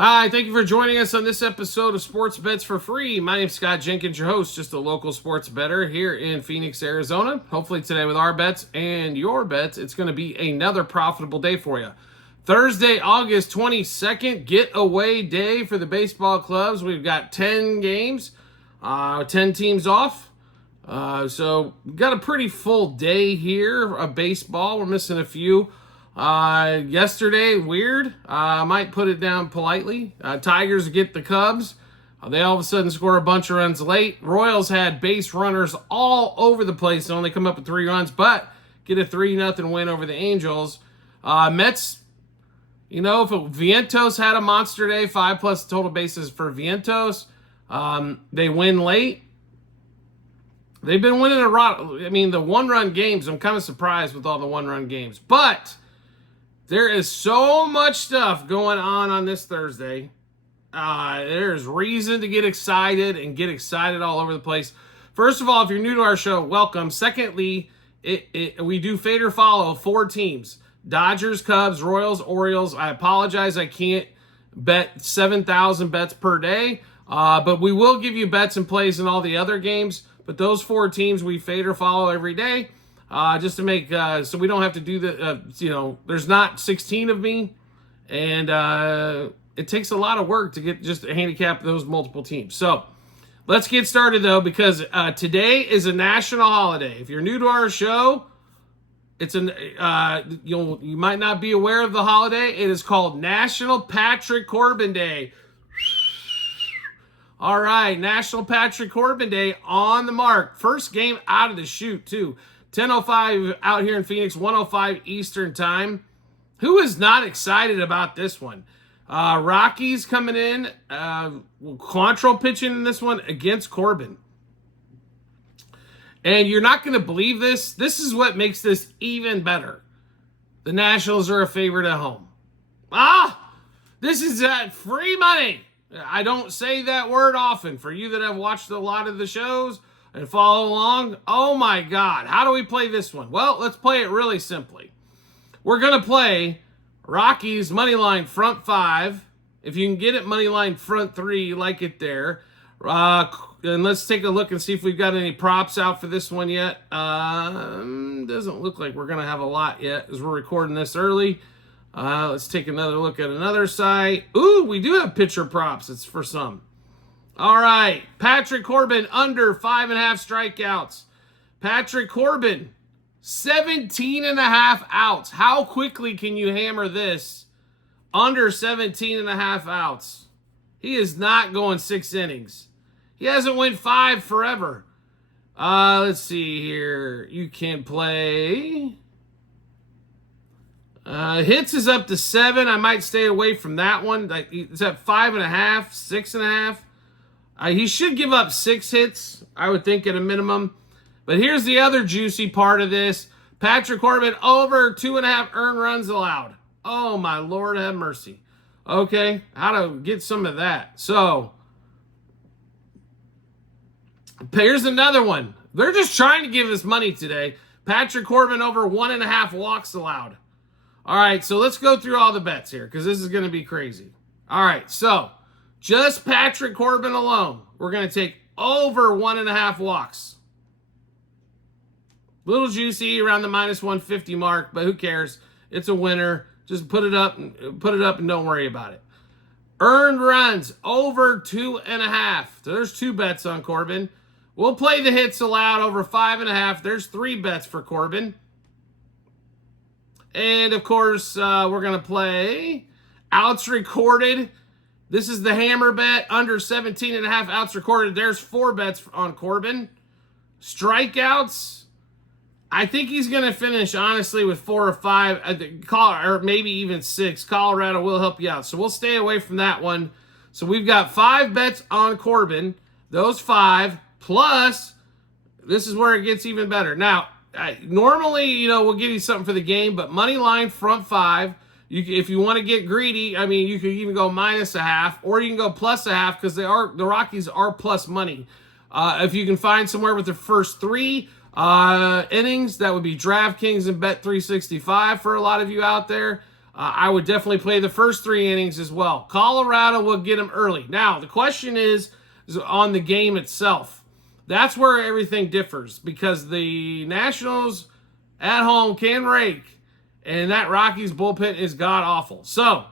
Hi, thank you for joining us on this episode of Sports Bets for Free. My name's Scott Jenkins, your host, just a local sports bettor here in Phoenix, Arizona. Hopefully today with our bets and your bets, it's going to be another profitable day for you. Thursday, August 22nd, getaway day for the baseball clubs. We've got 10 games, 10 teams off. So we've got a pretty full day here of baseball. We're missing a few. Yesterday, weird. I might put it down politely. Tigers get the Cubs. They all of a sudden score a bunch of runs late. Royals had base runners all over the place. They only come up with 3 runs, but get a 3-0 win over the Angels. Mets, if Vientos had a monster day, 5+ total bases for Vientos. They win late. They've been winning a lot. I mean, the 1-run games, I'm kind of surprised with all the 1-run games. But there is so much stuff going on this Thursday. There's reason to get excited and get excited all over the place. First of all, if you're new to our show, welcome. Secondly, we do fade or follow 4 teams. Dodgers, Cubs, Royals, Orioles. I apologize, I can't bet 7,000 bets per day. But we will give you bets and plays in all the other games. But those 4 teams we fade or follow every day. Just to make, so we don't have to do the, there's not 16 of me, and it takes a lot of work to get just to handicap those multiple teams. So let's get started though, because today is a national holiday. If you're new to our show, it's you might not be aware of the holiday. It is called National Patrick Corbin Day. All right, National Patrick Corbin Day on the mark. First game out of the chute too. 10:05 out here in Phoenix, 1:05 Eastern time. Who is not excited about this one? Rockies coming in, Quantrill pitching in this one against Corbin. And you're not going to believe this. This is what makes this even better. The Nationals are a favorite at home. This is free money. I don't say that word often. For you that have watched a lot of the shows and follow along, oh my God, how do we play this one? Well, let's play it really simply. We're going to play Rockies money line front 5. If you can get it money line front 3, you like it there. And let's take a look and see if we've got any props out for this one yet. Doesn't look like we're going to have a lot yet as we're recording this early. Let's take another look at another site. Ooh, we do have pitcher props. It's for some. All right, Patrick Corbin under 5.5 strikeouts. Patrick Corbin, 17.5 outs. How quickly can you hammer this under 17.5 outs? He is not going 6 innings. He hasn't went 5 forever. Let's see here. You can play. Hits is up to 7. I might stay away from that one. It's at 5.5, 6.5. He should give up 6 hits, I would think, at a minimum. But here's the other juicy part of this. Patrick Corbin over 2.5 earned runs allowed. Oh, my Lord, have mercy. Okay, how to get some of that. So, here's another one. They're just trying to give us money today. Patrick Corbin over 1.5 walks allowed. All right, so let's go through all the bets here because this is going to be crazy. All right, so just Patrick Corbin alone, we're going to take over 1.5 walks. Little juicy around the -150 mark, but who cares? It's a winner. Just put it up and don't worry about it. Earned runs over 2.5. So there's 2 bets on Corbin. We'll play the hits allowed over 5.5. There's 3 bets for Corbin. And of course, we're going to play outs recorded. This is the hammer bet, under 17.5 outs recorded. There's 4 bets on Corbin. Strikeouts, I think he's going to finish, honestly, with 4 or 5, or maybe even 6. Colorado will help you out. So we'll stay away from that one. So we've got 5 bets on Corbin. Those 5, plus, this is where it gets even better. Now, normally, we'll give you something for the game, but money line front 5. If you want to get greedy, I mean, you could even go -0.5, or you can go +0.5 because the Rockies are plus money. If you can find somewhere with the first 3 innings, that would be DraftKings and Bet365 for a lot of you out there. I would definitely play the first 3 innings as well. Colorado will get them early. Now, the question is on the game itself. That's where everything differs because the Nationals at home can rake, and that Rockies bullpen is god-awful. So,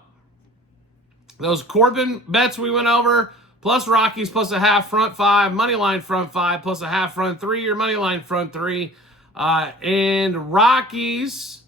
those Corbin bets we went over, plus Rockies, plus a half front 5, money line front 5, plus a half front 3, or money line front 3. And Rockies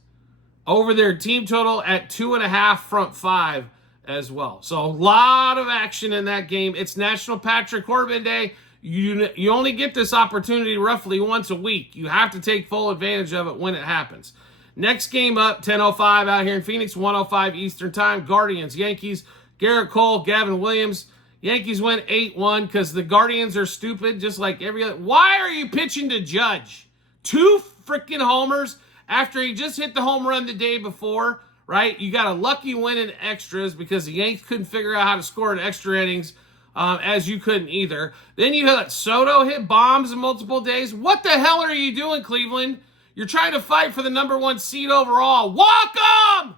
over their team total at 2.5 front 5 as well. So a lot of action in that game. It's National Patrick Corbin Day. You only get this opportunity roughly once a week. You have to take full advantage of it when it happens. Next game up, 10:05 out here in Phoenix, 1:05 Eastern Time. Guardians, Yankees, Garrett Cole, Gavin Williams. Yankees win 8-1 because the Guardians are stupid, just like every other. Why are you pitching to Judge? 2 freaking homers after he just hit the home run the day before, right? You got a lucky win in extras because the Yanks couldn't figure out how to score in extra innings, as you couldn't either. Then you let Soto hit bombs in multiple days. What the hell are you doing, Cleveland? You're trying to fight for the #1 seed overall. Walk 'em!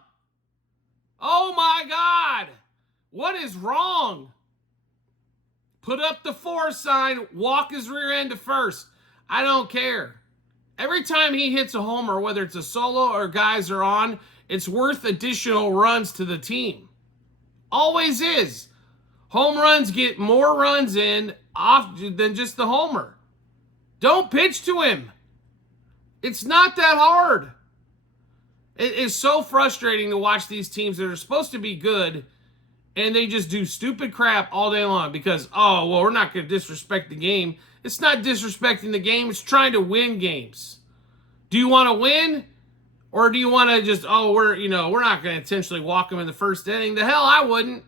Oh my God. What is wrong? Put up the 4 sign, walk his rear end to first. I don't care. Every time he hits a homer, whether it's a solo or guys are on, it's worth additional runs to the team. Always is. Home runs get more runs in off than just the homer. Don't pitch to him. It's not that hard. It is so frustrating to watch these teams that are supposed to be good and they just do stupid crap all day long because, oh, well, we're not going to disrespect the game. It's not disrespecting the game. It's trying to win games. Do you want to win? Or do you want to just, we're not going to intentionally walk him in the first inning? The hell I wouldn't.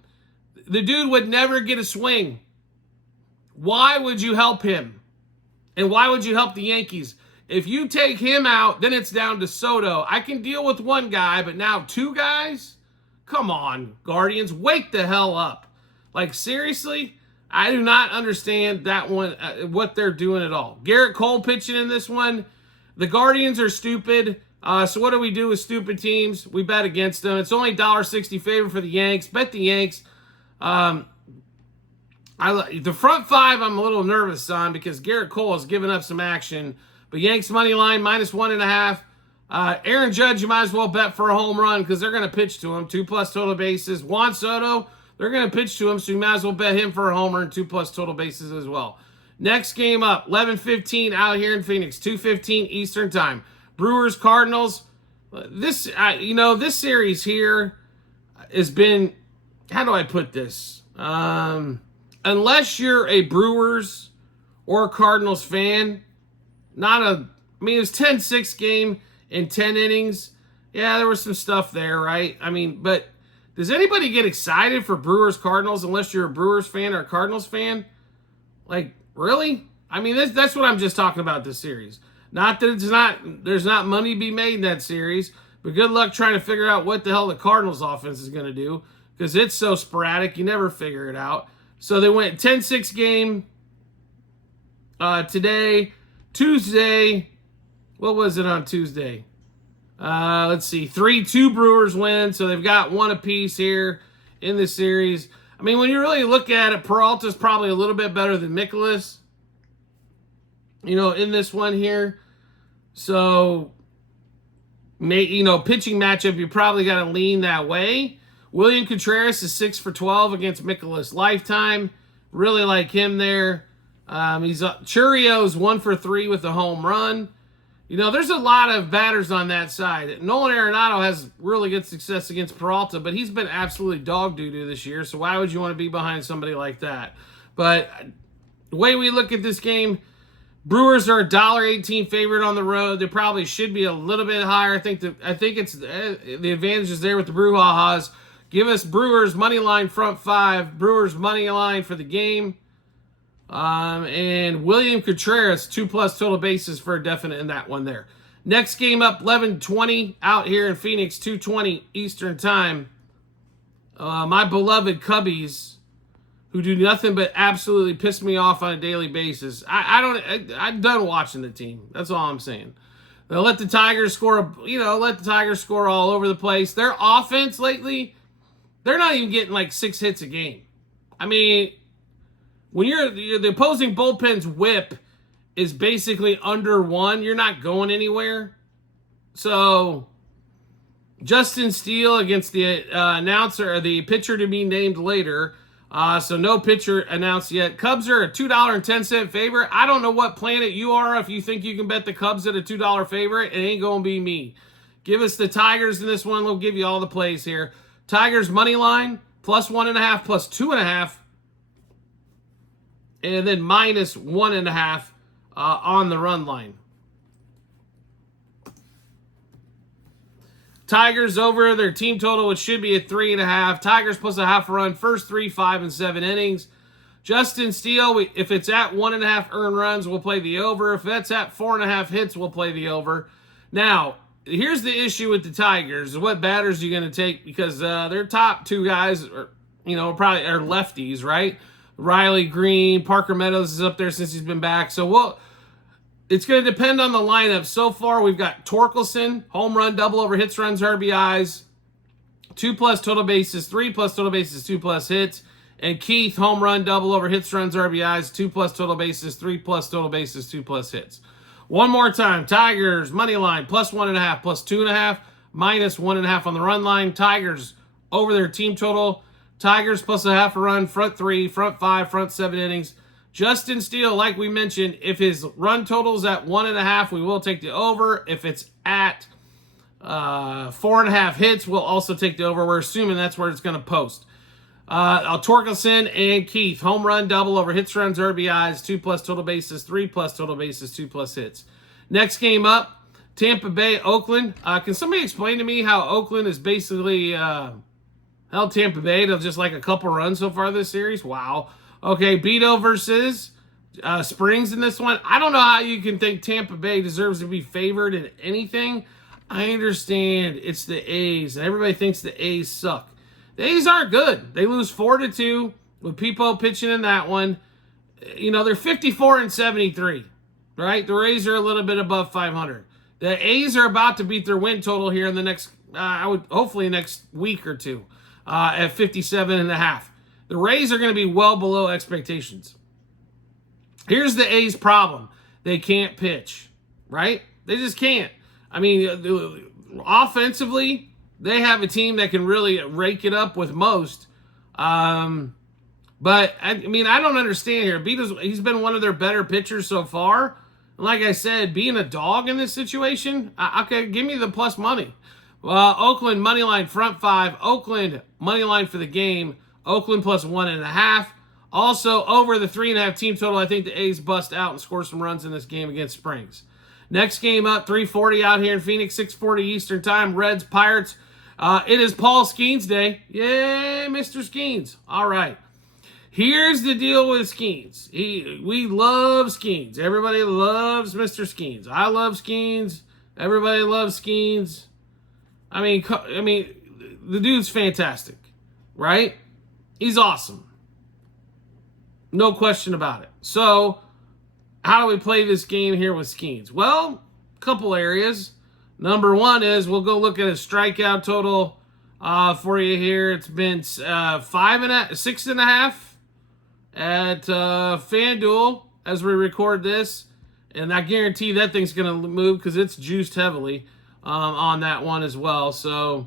The dude would never get a swing. Why would you help him? And why would you help the Yankees? If you take him out, then it's down to Soto. I can deal with 1 guy, but now 2 guys? Come on, Guardians, wake the hell up. Like, seriously? I do not understand that one, what they're doing at all. Garrett Cole pitching in this one. The Guardians are stupid. So what do we do with stupid teams? We bet against them. It's only $1.60 favor for the Yanks. Bet the Yanks. The front 5 I'm a little nervous on because Garrett Cole has given up some action. But Yanks money line -1.5. Aaron Judge, you might as well bet for a home run because they're going to pitch to him. 2+ total bases. Juan Soto, they're going to pitch to him, so you might as well bet him for a homer and 2+ total bases as well. Next game up, 11:15 out here in Phoenix, 2:15 Eastern Time. Brewers, Cardinals. This series here has been, how do I put this? Unless you're a Brewers or Cardinals fan, it was 10-6 game in 10 innings. Yeah, there was some stuff there, right? But does anybody get excited for Brewers Cardinals unless you're a Brewers fan or a Cardinals fan? Like, really? That's what I'm just talking about this series. Not that there's not money to be made in that series, but good luck trying to figure out what the hell the Cardinals offense is going to do because it's so sporadic, you never figure it out. So they went 10-6 game today. Tuesday, what was it on Tuesday? Let's see, 3-2 Brewers win, so they've got 1 apiece here in this series. When you really look at it, Peralta's probably a little bit better than Mikolas, in this one here. So, pitching matchup, you probably got to lean that way. William Contreras is 6 for 12 against Mikolas lifetime. Really like him there. Churrio's 1 for 3 with a home run. There's a lot of batters on that side. Nolan Arenado has really good success against Peralta, but he's been absolutely dog doo-doo this year, so why would you want to be behind somebody like that? But the way we look at this game, Brewers are a $1.18 favorite on the road. They probably should be a little bit higher. I think it's the advantage is there with the Brouhahas. Give us Brewers money line front 5. Brewers money line for the game. And William Contreras, 2+ total bases for a definite in that one there. Next game up, 11:20 out here in Phoenix, 2:20 Eastern Time. My beloved Cubbies, who do nothing but absolutely piss me off on a daily basis. I'm done watching the team. That's all I'm saying. They'll let the Tigers score, let the Tigers score all over the place. Their offense lately, they're not even getting like 6 hits a game. I mean, when you're the opposing bullpen's whip is basically under 1, you're not going anywhere. So Justin Steele against the announcer, or the pitcher to be named later. So no pitcher announced yet. Cubs are a $2.10 favorite. I don't know what planet you are if you think you can bet the Cubs at a $2 favorite. It ain't going to be me. Give us the Tigers in this one. We'll give you all the plays here. Tigers money line, +1.5, +2.5. And then -1.5 on the run line. Tigers over their team total, which should be at 3.5. Tigers plus a half a run, first 3, 5, and 7 innings. Justin Steele, if it's at 1.5 earned runs, we'll play the over. If that's at 4.5 hits, we'll play the over. Now, here's the issue with the Tigers. What batters are you going to take? Because their top 2 guys probably are lefties, right? Riley Green, Parker Meadows is up there since he's been back. So it's going to depend on the lineup. So far, we've got Torkelson, home run, double over hits, runs, RBIs, 2+ total bases, 3+ total bases, 2+ hits. And Keith, home run, double over hits, runs, RBIs, 2+ total bases, 3+ total bases, 2+ hits. One more time. Tigers, money line, +1.5, +2.5, -1.5 on the run line. Tigers over their team total. Tigers plus a half a run, front 3, front 5, front 7 innings. Justin Steele, like we mentioned, if his run total's at 1.5, we will take the over. If it's at 4.5 hits, we'll also take the over. We're assuming that's where it's going to post. Torkelson and Keith, home run, double over hits, runs, RBIs, 2+ total bases, 3+ total bases, 2+ hits. Next game up, Tampa Bay, Oakland. Can somebody explain to me how Oakland is basically held Tampa Bay to just like a couple runs so far this series? Wow. Okay, Beto versus Springs in this one. I don't know how you can think Tampa Bay deserves to be favored in anything. I understand it's the A's, and everybody thinks the A's suck. The A's aren't good. They lose 4-2 with Peepo pitching in that one. They're 54-73, right? The Rays are a little bit above 500. The A's are about to beat their win total here in the next, hopefully next week or two, at 57.5. The Rays are going to be well below expectations. Here's the A's problem. They can't pitch, right? They just can't. I mean, offensively, they have a team that can really rake it up with most. But, I don't understand here. He's been one of their better pitchers so far. And like I said, being a dog in this situation, okay, give me the plus money. Oakland, money line, front 5. Oakland, money line for the game. Oakland plus 1.5. Also, over the 3.5 team total, I think the A's bust out and score some runs in this game against Springs. Next game up, 3:40 out here in Phoenix, 6:40 Eastern Time. Reds, Pirates. It is Paul Skeens Day. Yay, Mr. Skeens. All right. Here's the deal with Skeens. We love Skeens. Everybody loves Mr. Skeens. I love Skeens. Everybody loves Skeens. I mean, the dude's fantastic, right? He's awesome. No question about it. So, how do we play this game here with Skeens? Well, a couple areas. Number one is we'll go look at a strikeout total for you here. It's been 6.5 at FanDuel as we record this. And I guarantee that thing's going to move because it's juiced heavily on that one as well. So,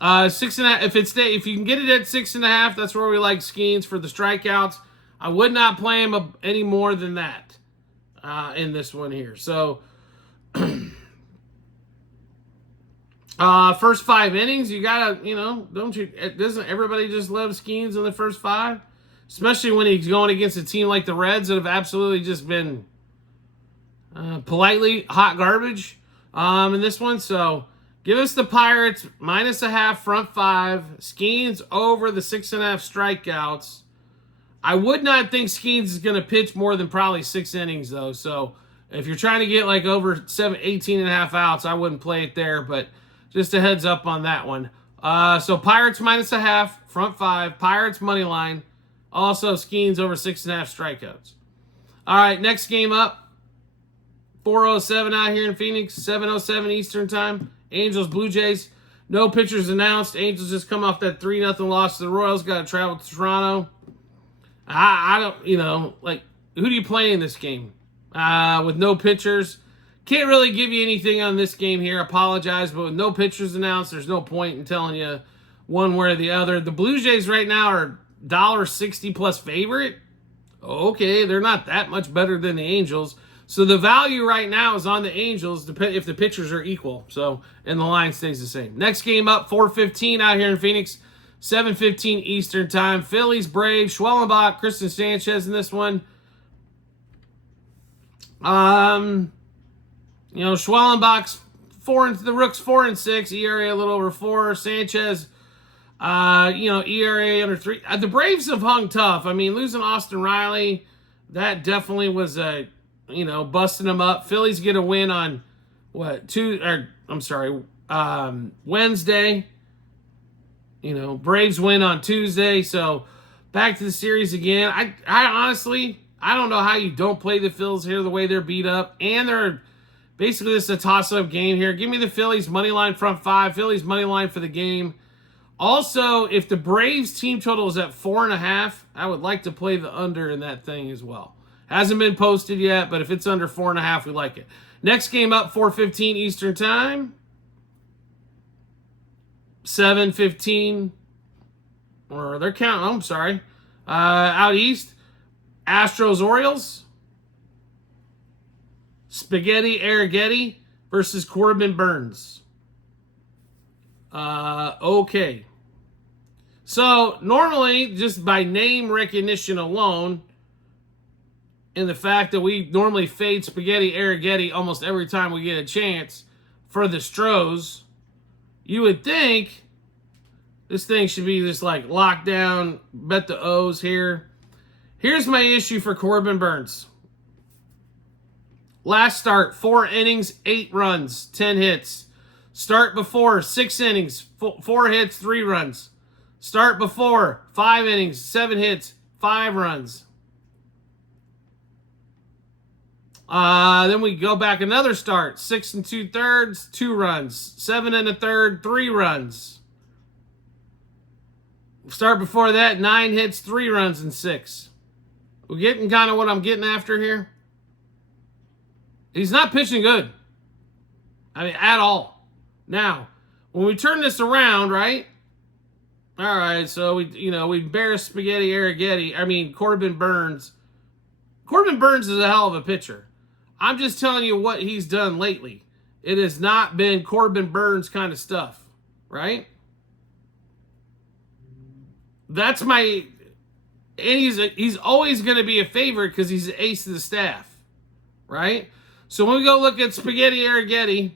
6.5. If you can get it at 6.5, that's where we like Skeens for the strikeouts. I would not play him any more than that in this one here. So, first 5 innings, you gotta, doesn't everybody just love Skeens in the first 5? Especially when he's going against a team like the Reds that have absolutely just been politely hot garbage in this one. So, give us the Pirates, -0.5, front 5. Skeens over the 6.5 strikeouts. I would not think Skeens is going to pitch more than probably 6 innings, though. So, if you're trying to get like over 18.5 outs, I wouldn't play it there. But just a heads up on that one. So, Pirates -0.5, front 5. Pirates money line. Also, Skeens over 6.5 strikeouts. All right, next game up. 4:07 out here in Phoenix, 7:07 Eastern time. Angels, Blue Jays. No pitchers announced. Angels just come off that 3-0 loss to the Royals. Got to travel to Toronto. I don't, who do you play in this game? With no pitchers. Can't really give you anything on this game here. Apologize, but with no pitchers announced, there's no point in telling you one way or the other. The Blue Jays right now are $1.60 plus favorite. Okay, they're not that much better than the Angels. So the value right now is on the Angels if the pitchers are equal. So, and the line stays the same. Next game up, 4:15 out here in Phoenix, 7:15 Eastern time. Phillies, Braves, Schwellenbach, Kristen Sanchez in this one. Schwellenbach's the Rook's 4-6, ERA a little over 4. Sanchez, ERA under 3. The Braves have hung tough. I mean, losing Austin Riley, that definitely was busting them up. Phillies get a win on Wednesday. Braves win on Tuesday. So back to the series again. I honestly, I don't know how you don't play the Phils here the way they're beat up. And they're basically just a toss-up game here. Give me the Phillies money line front 5. Phillies money line for the game. Also, if the Braves team total is at 4.5, I would like to play the under in that thing as well. Hasn't been posted yet, but if it's under 4.5, we like it. Next game up, 4:15 Eastern time. 7:15. Or they're counting, I'm sorry. Out east, Astros, Orioles. Spaghetti Arrighetti versus Corbin Burns. Okay. So, normally, just by name recognition alone, and the fact that we normally fade Spaghetti Arrighetti almost every time we get a chance for the Stros, you would think this thing should be just like locked down, bet the O's here. Here's my issue for Corbin Burns. Last start, 4 innings, 8 runs, 10 hits. Start before, 6 innings, 4 hits, 3 runs. Start before, 5 innings, 7 hits, 5 runs. Then we go back another start, 6 2/3, 2 runs. 7 1/3, 3 runs. Start before that, 9 hits, 3 runs, and 6. We're getting kind of what I'm getting after here. He's not pitching good. I mean, at all. Now, when we turn this around, right? All right, so we embarrassed Spaghetti Arrighetti. I mean, Corbin Burns. Corbin Burns is a hell of a pitcher. I'm just telling you what he's done lately. It has not been Corbin Burns kind of stuff, right? That's my... And he's always going to be a favorite because he's the ace of the staff, right? So when we go look at Spaghetti Arrighetti,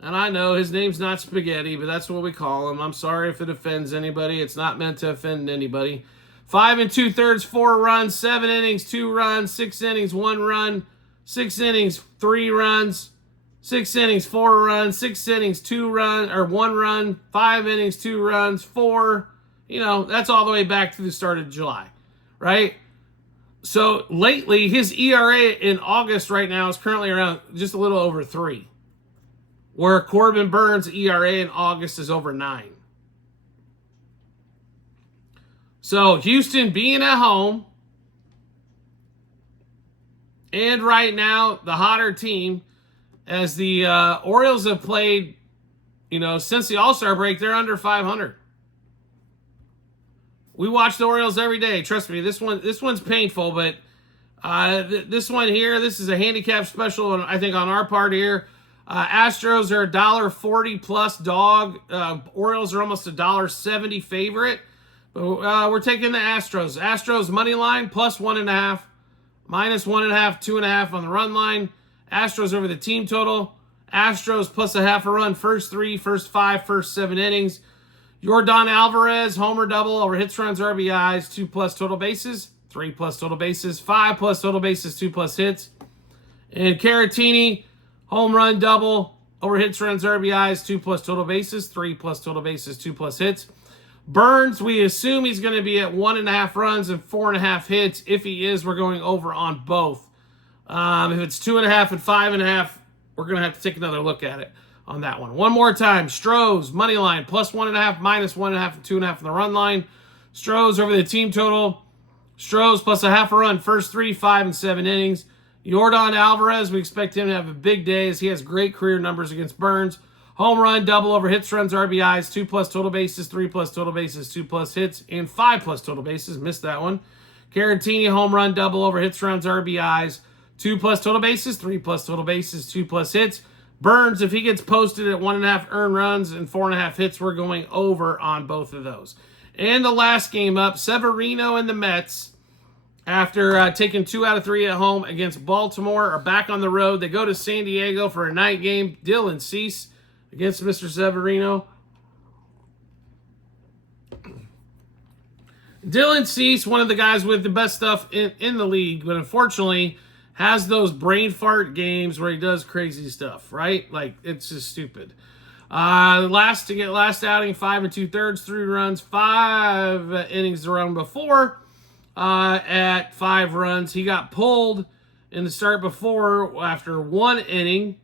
and I know his name's not Spaghetti, but that's what we call him. I'm sorry if it offends anybody. It's not meant to offend anybody. 5 2/3, 4 runs, 7 innings, 2 runs, 6 innings, 1 run, 6 innings, 3 runs, 6 innings, 4 runs, 6 innings, 1 run, 5 innings, 2 runs, 4. That's all the way back to the start of July, right? So lately, his ERA in August right now is currently around just a little over 3, where Corbin Burns' ERA in August is over 9. So Houston being at home, and right now the hotter team, as the Orioles have played, since the All-Star break, they're under 500. We watch the Orioles every day. Trust me, this one's painful, but this one here, this is a handicap special, I think, on our part here. Astros are $1.40 plus dog. Orioles are almost $1.70 favorite. But we're taking the Astros. Astros money line plus 1.5, minus 1.5, 2.5 on the run line. Astros over the team total. Astros plus a half a run, first 3, first 5, first 7 innings. Yordan Alvarez, homer double over hits, runs, RBIs, 2+ total bases, 3+ total bases, 5+ total bases, 2+ hits. And Caratini, home run double over hits, runs, RBIs, 2+ total bases, 3+ total bases, 2+ hits. Burns, we assume he's going to be at 1.5 runs and 4.5 hits. If he is, we're going over on both. If it's 2.5 and 5.5, we're going to have to take another look at it on that one. One more time. Strohs, money line, plus 1.5, minus 1.5, and 2.5 on the run line. Strohs over the team total. Strohs plus a half a run, first 3, 5, and 7 innings. Yordan Alvarez, we expect him to have a big day as he has great career numbers against Burns. Home run, double over hits, runs, RBIs, 2+ total bases, 3+ total bases, 2+ hits, and 5+ total bases. Missed that one. Caratini, home run, double over hits, runs, RBIs, 2+ total bases, 3+ total bases, 2+ hits. Burns, if he gets posted at 1.5 earned runs and 4.5 hits, we're going over on both of those. And the last game up, Severino and the Mets, after taking 2 out of 3 at home against Baltimore, are back on the road. They go to San Diego for a night game. Dylan Cease against Mr. Severino. Dylan Cease, one of the guys with the best stuff in the league, but unfortunately has those brain fart games where he does crazy stuff, right? Like, it's just stupid. Last outing, 5 2/3, 3 runs, 5 innings the run before. At 5 runs, he got pulled in the start before after 1 inning.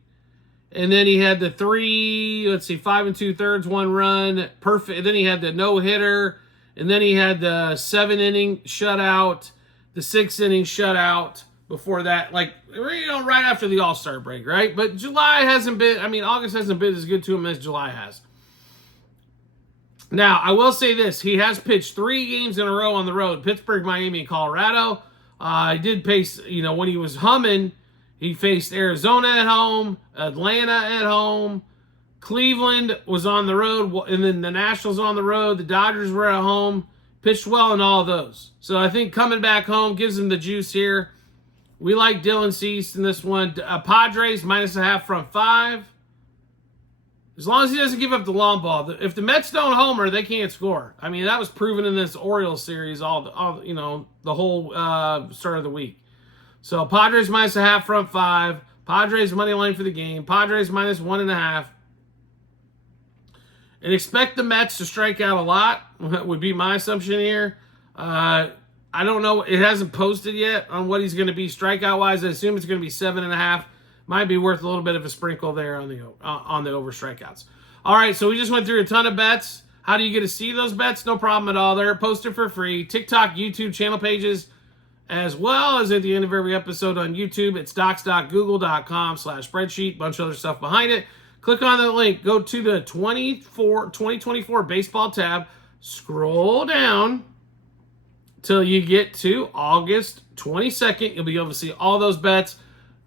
And then he had the 5 2/3, 1 run, perfect. And then he had the no-hitter. And then he had the 7-inning shutout, the 6-inning shutout before that. Like, right after the All-Star break, right? But August hasn't been as good to him as July has. Now, I will say this. He has pitched 3 games in a row on the road. Pittsburgh, Miami, and Colorado. He did pace, when he was humming, he faced Arizona at home, Atlanta at home, Cleveland was on the road, and then the Nationals on the road. The Dodgers were at home. Pitched well in all of those. So I think coming back home gives him the juice here. We like Dylan Cease in this one. Padres, -0.5 from 5. As long as he doesn't give up the long ball. If the Mets don't homer, they can't score. I mean, that was proven in this Orioles series the whole start of the week. So Padres -0.5 from 5. Padres money line for the game. Padres -1.5. And expect the Mets to strike out a lot, would be my assumption here. I don't know. It hasn't posted yet on what he's going to be strikeout-wise. I assume it's going to be 7.5. Might be worth a little bit of a sprinkle there on the over strikeouts. All right, so we just went through a ton of bets. How do you get to see those bets? No problem at all. They're posted for free. TikTok, YouTube channel pages, as well as at the end of every episode on YouTube. It's docs.google.com/spreadsheet. Bunch of other stuff behind it. Click on the link. Go to the 2024 baseball tab. Scroll down till you get to August 22nd. You'll be able to see all those bets.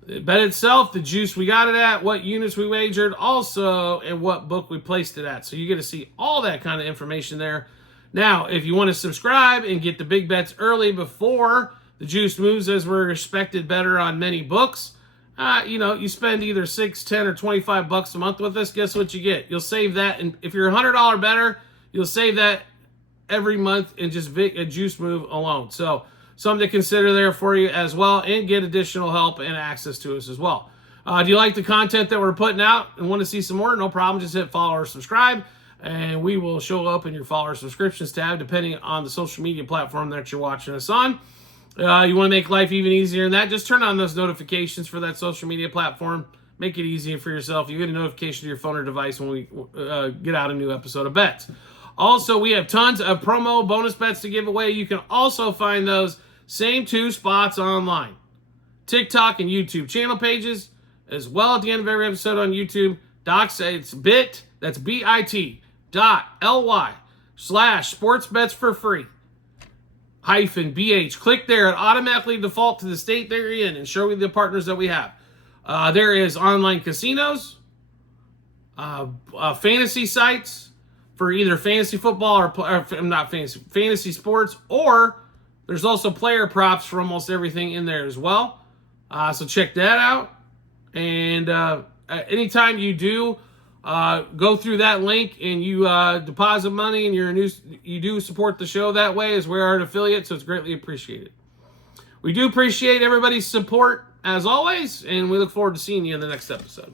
The bet itself, the juice we got it at, what units we wagered, also, and what book we placed it at. So you get to see all that kind of information there. Now, if you want to subscribe and get the big bets early before the juice moves, as we're expected better on many books, you spend either $6, $10, or $25 a month with us. Guess what you get? You'll save that, and if you're $100 better, you'll save that every month in just a juice move alone. So something to consider there for you as well, and get additional help and access to us as well. Do you like the content that we're putting out and want to see some more? No problem. Just hit follow or subscribe, and we will show up in your follow or subscriptions tab depending on the social media platform that you're watching us on. You want to make life even easier than that, just turn on those notifications for that social media platform. Make it easier for yourself. You get a notification to your phone or device when we get out a new episode of bets. Also, we have tons of promo bonus bets to give away. You can also find those same 2 spots online. TikTok and YouTube channel pages, as well at the end of every episode on YouTube. Docs, it's that's bit.ly/sportsbetsforfree. -BH. Click there and automatically default to the state they're in and show you the partners that we have. There is online casinos, fantasy sites for either fantasy football fantasy sports, or there's also player props for almost everything in there as well. So check that out. And anytime you do go through that link and you deposit money and you do support the show that way, as we're an affiliate, so it's greatly appreciated. We do appreciate everybody's support as always, and we look forward to seeing you in the next episode.